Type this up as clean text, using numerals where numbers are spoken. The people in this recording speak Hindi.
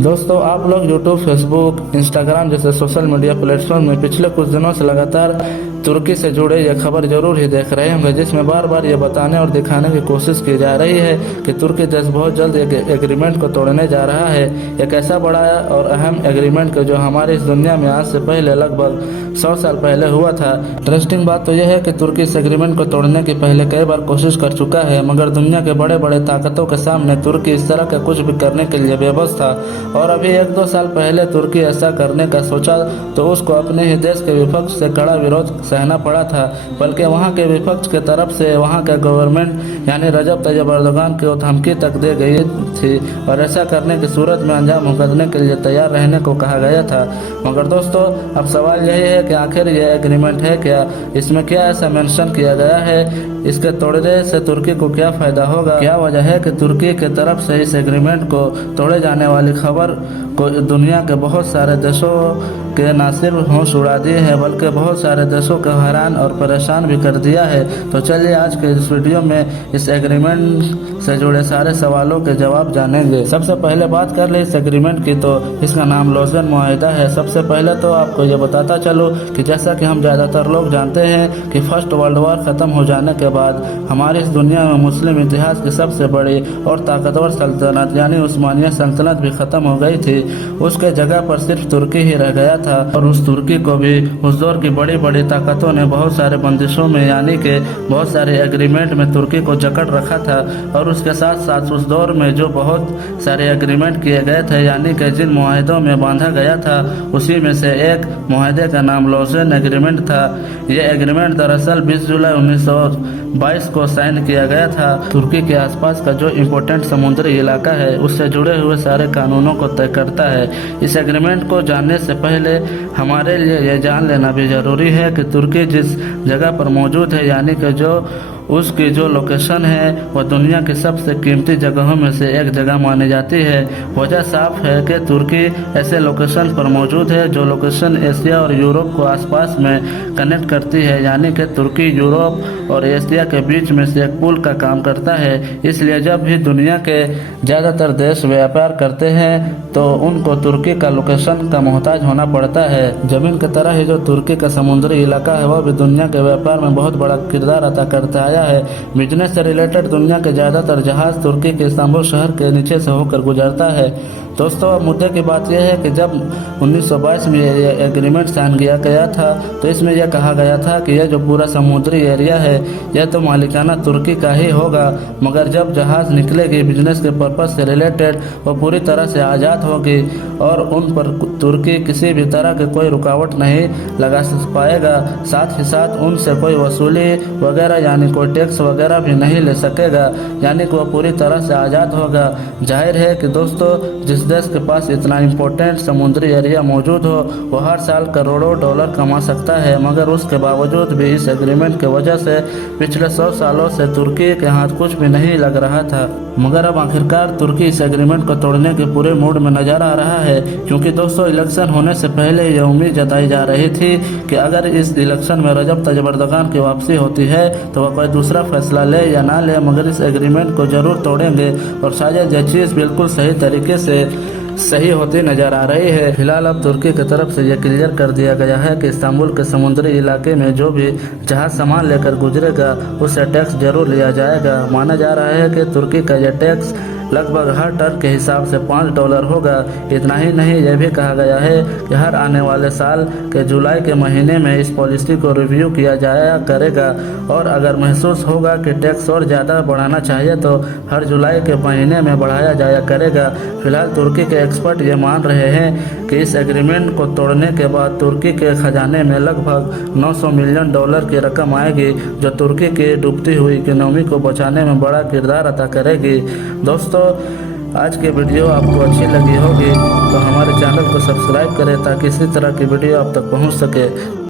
दोस्तों, आप लोग यूट्यूब, फेसबुक, इंस्टाग्राम जैसे सोशल मीडिया प्लेटफॉर्म में पिछले कुछ दिनों से लगातार तुर्की से जुड़े यह खबर जरूर ही देख रहे होंगे, जिसमें बार बार ये बताने और दिखाने की कोशिश की जा रही है कि तुर्की देश बहुत जल्द एक एग्रीमेंट को तोड़ने जा रहा है। एक ऐसा बड़ा और अहम एग्रीमेंट जो हमारी इस दुनिया में आज से पहले लगभग 100 साल पहले हुआ था। इंटरेस्टिंग बात तो यह है कि तुर्की इस एग्रीमेंट को तोड़ने की पहले कई बार कोशिश कर चुका है, मगर दुनिया के बड़े बड़े ताकतों के सामने तुर्की इस तरह का कुछ भी करने के लिए बेबस था। और अभी 1-2 साल पहले तुर्की ऐसा करने का सोचा तो उसको अपने ही देश के विपक्ष से कड़ा विरोध सहना पड़ा था, बल्कि वहां के विपक्ष के तरफ से वहां का गवर्नमेंट यानी रजब तैयब एर्दोगान को धमकी तक दे गई थी और ऐसा करने की सूरत में अंजाम भुगतने के लिए तैयार रहने को कहा गया था। मगर दोस्तों, अब सवाल यही है कि आखिर यह एग्रीमेंट है क्या, इसमें क्या ऐसा मेंशन किया गया है, इसके तोड़ने से तुर्की को क्या फायदा होगा, क्या वजह है कि तुर्की के तरफ से इस एग्रीमेंट को तोड़े जाने वाली खबर को दुनिया के बहुत सारे देशों के न सिर्फ होश उड़ा दिए हैं बल्कि बहुत सारे देशों को हैरान और परेशान भी कर दिया है। तो चलिए आज के इस वीडियो में इस एग्रीमेंट से जुड़े सारे सवालों के जवाब जानेंगे। सबसे पहले बात कर ले इस एग्रीमेंट की, तो इसका नाम लॉज़न मुआहिदा है। सबसे पहले तो आपको ये बताता चलो कि जैसा कि हम ज़्यादातर लोग जानते हैं कि फर्स्ट वर्ल्ड वॉर ख़त्म हो जाने के बाद हमारी इस दुनिया में मुस्लिम इतिहास की सबसे बड़ी और ताकतवर सल्तनत यानी उस्मानिया सल्तनत भी ख़त्म हो गई थी। उसके जगह पर सिर्फ तुर्की ही रह गया था और उस तुर्की को भी उस दौर की बड़ी बड़ी ताकतों ने बहुत सारे बंदिशों में यानी कि बहुत सारे एग्रीमेंट में तुर्की को जकड़ रखा था। और उसके साथ साथ उस दौर में जो बहुत सारे एग्रीमेंट किए गए थे यानी कि जिन मुआहिदों में बांधा गया था उसी में से एक मुआहिदे का नाम लॉज़न एग्रीमेंट था। यह एग्रीमेंट दरअसल 20 जुलाई 1922 को साइन किया गया था। तुर्की के आसपास का जो इम्पोर्टेंट समुद्री इलाका है उससे जुड़े हुए सारे कानूनों को तय करता है। इस एग्रीमेंट को जानने से पहले हमारे लिए यह जान लेना भी जरूरी है कि तुर्की जिस जगह पर मौजूद है यानी कि जो उसकी जो लोकेशन है वह दुनिया की सबसे कीमती जगहों में से एक जगह मानी जाती है। वजह साफ है कि तुर्की ऐसे लोकेशन पर मौजूद है जो लोकेशन एशिया और यूरोप को आसपास में कनेक्ट करती है, यानी कि तुर्की यूरोप और एशिया के बीच में से एक पुल का काम करता है। इसलिए जब भी दुनिया के ज़्यादातर देश व्यापार करते हैं तो उनको तुर्की का लोकेशन का मोहताज होना पड़ता है। जमीन की तरह ही जो तुर्की का समुद्री इलाका है वह भी दुनिया के व्यापार में बहुत बड़ा किरदार अदा करता है। बिजनेस से रिलेटेड दुनिया के ज़्यादातर जहाज तुर्की के इस्तांबुल शहर के नीचे से होकर गुजरता है। दोस्तों, अब मुद्दे की बात यह है कि जब 1922 में यह एग्रीमेंट साइन किया गया था तो इसमें यह कहा गया था कि यह जो पूरा समुद्री एरिया है यह तो मालिकाना तुर्की का ही होगा, मगर जब जहाज़ निकलेगी बिजनेस के पर्पज़ से रिलेटेड वो पूरी तरह से आज़ाद होगी और उन पर तुर्की किसी भी तरह के कोई रुकावट नहीं लगा पाएगा। साथ ही साथ उनसे कोई वसूली वगैरह यानी कोई टैक्स वगैरह भी नहीं ले सकेगा, यानी कि वह पूरी तरह से आज़ाद होगा। जाहिर है कि दोस्तों, जिस देश के पास इतना इम्पोर्टेंट समुद्री एरिया मौजूद हो वह हर साल करोड़ों डॉलर कमा सकता है, मगर उसके बावजूद भी इस एग्रीमेंट की वजह से पिछले 100 सालों से तुर्की के हाथ कुछ भी नहीं लग रहा था। मगर अब आखिरकार तुर्की इस एग्रीमेंट को तोड़ने के पूरे मूड में नजर आ रहा है, क्योंकि दोस्तों इलेक्शन होने से पहले यह उम्मीद जताई जा रही थी कि अगर इस इलेक्शन में रजब तैयब एर्दोगान की वापसी होती है तो वह कोई दूसरा फैसला ले या ना ले मगर इस एग्रीमेंट को जरूर तोड़ेंगे। और शायद यह चीज़ बिल्कुल सही तरीके से सही होती नजर आ रही है। फिलहाल अब तुर्की की तरफ से यह क्लियर कर दिया गया है कि इस्तांबुल के समुद्री इलाके में जो भी जहाज सामान लेकर गुजरेगा उससे टैक्स जरूर लिया जाएगा। माना जा रहा है कि तुर्की का यह टैक्स लगभग हर टन के हिसाब से $5 होगा। इतना ही नहीं, यह भी कहा गया है कि हर आने वाले साल के जुलाई के महीने में इस पॉलिसी को रिव्यू किया जाया करेगा और अगर महसूस होगा कि टैक्स और ज़्यादा बढ़ाना चाहिए तो हर जुलाई के महीने में बढ़ाया जाया करेगा। फिलहाल तुर्की के एक्सपर्ट ये मान रहे हैं कि इस एग्रीमेंट को तोड़ने के बाद तुर्की के खजाने में लगभग $900 मिलियन की रकम आएगी, जो तुर्की की डूबती हुई इकोनॉमी को बचाने में बड़ा किरदार अदा करेगी। दोस्तों, आज की वीडियो आपको अच्छी लगी होगी तो हमारे चैनल को सब्सक्राइब करें ताकि इसी तरह की वीडियो आप तक पहुंच सके।